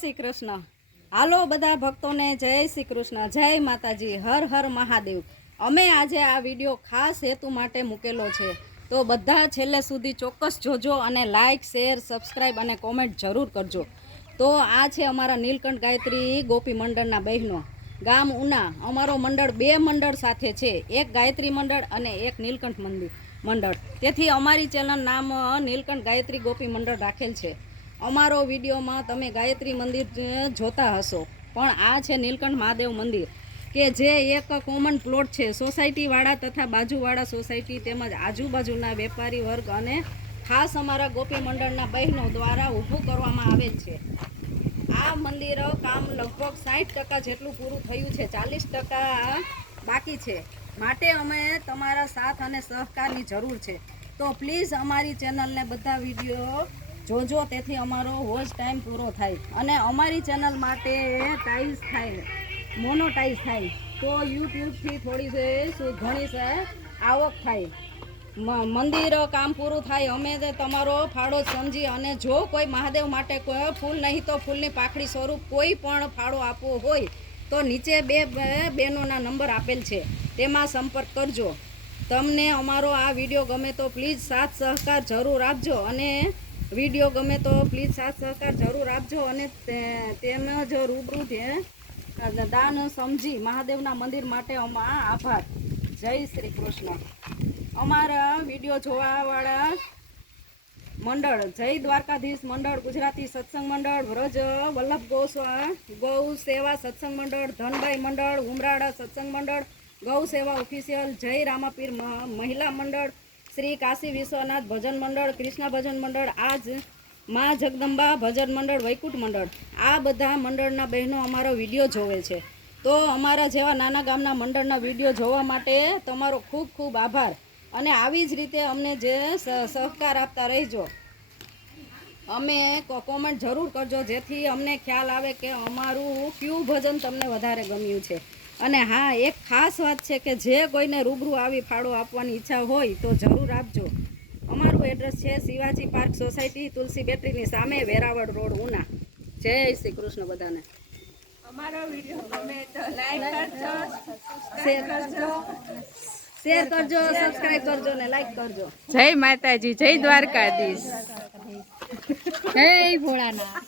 શ્રી કૃષ્ણ. હાલો બધા ભક્તોને જય શ્રી કૃષ્ણ, જય માતાજી, હર હર મહાદેવ. અમે આજે આ વિડીયો ખાસ હેતુ માટે મૂકેલો છે, તો બધા છેલ્લે સુધી ચોક્કસ જોજો અને લાઇક, શેર, સબસ્ક્રાઈબ અને કોમેન્ટ જરૂર કરજો. તો આ છે અમારા નીલકંઠ ગાયત્રી ગોપી મંડળના બહેનો, ગામ ઉના. અમારો મંડળ બે મંડળ સાથે છે, એક ગાયત્રી મંડળ અને એક નીલકંઠ મંડળ. તેથી અમારી ચેનલ નામ નીલકંઠ ગાયત્રી ગોપી મંડળ રાખેલ છે. અમારો વિડીયોમાં તમે ગાયત્રી મંદિર જોતા હશો, પણ આ છે નીલકંઠ મહાદેવ મંદિર, કે જે એક કોમન પ્લોટ છે સોસાયટીવાળા તથા બાજુવાળા સોસાયટી તેમજ આજુબાજુના વેપારી વર્ગ અને ખાસ અમારા ગોપી મંડળના બહેનો દ્વારા ઊભું કરવામાં આવેલ છે. આ મંદિર કામ લગભગ 60% જેટલું પૂરું થયું છે, 40% બાકી છે. માટે અમે તમારા સાથ અને સહકારની જરૂર છે. તો પ્લીઝ અમારી ચેનલને બધા વિડીયો જોજો, તેથી અમારો વોચ ટાઈમ પૂરો થાય અને અમારી ચેનલ માટે ટાઈઝ થાય, મોનોટાઈઝ થાય, તો યુટ્યુબથી થોડી ઘણી આવક થાય. મંદિર કામ પૂરું થાય, અમે તમારો ફાળો સમજી અને જો કોઈ મહાદેવ માટે કોઈ ફૂલ નહીં તો ફૂલની પાખડી સ્વરૂપ કોઈ પણ ફાળો આપવો હોય તો નીચે બે બહેનોના નંબર આપેલ છે, તેમાં સંપર્ક કરજો. તમને અમારો આ વિડીયો ગમે તો પ્લીઝ સાથ સહકાર જરૂર આપજો અને વિડીયો ગમે તો પ્લીઝ સાથ સહકાર જરૂર આપજો અને તેમજ રૂબરૂ દાન સમજી મહાદેવના મંદિર માટે આભાર. જય શ્રી કૃષ્ણ. અમારા વિડીયો જોવાવાળા મંડળ જય દ્વારકાધીશ મંડળ, ગુજરાતી સત્સંગ મંડળ, વ્રજ વલ્લભ ગૌ સેવા સત્સંગ મંડળ, ધનભાઈ મંડળ, ઉમરાળા સત્સંગ મંડળ, ગૌ સેવા ઓફિશિયલ, જય રામાપીર મહિલા મંડળ, શ્રી કાશી વિશ્વનાથ ભજન મંડળ, કૃષ્ણ ભજન મંડળ, આજ મા જગદંબા ભજન મંડળ, વૈકુંઠ મંડળ. આ બધા મંડળના બહેનો અમારો વિડીયો જોવે છે. તો અમારા જેવા નાના ગામના મંડળના વિડીયો જોવા માટે તમારો ખૂબ ખૂબ આભાર અને આવી જ રીતે અમને જે સહકાર આપતા રહેજો. અમે કોમેન્ટ જરૂર કરજો, જેથી અમને ખ્યાલ આવે કે અમારું કયું ભજન તમને વધારે ગમ્યું છે. અને હા, એક ખાસ વાત છે કે જે કોઈને રૂબરૂ આવી ફાળો આપવાની ઈચ્છા હોય તો જરૂર આપજો. અમારું એડ્રેસ છે શિવાજી પાર્ક સોસાયટી, તુલસી બેટરીની સામે, વેરાવળ રોડ, ઉના. જય શ્રી કૃષ્ણ બધાને. અમારો વિડીયો ગમે તો લાઈક કરજો, શેર કરજો, સબસ્ક્રાઇબ કરજો ને લાઈક કરજો. જય માતાજી, જય દ્વારકાધીશ, જય ભોળાનાથ.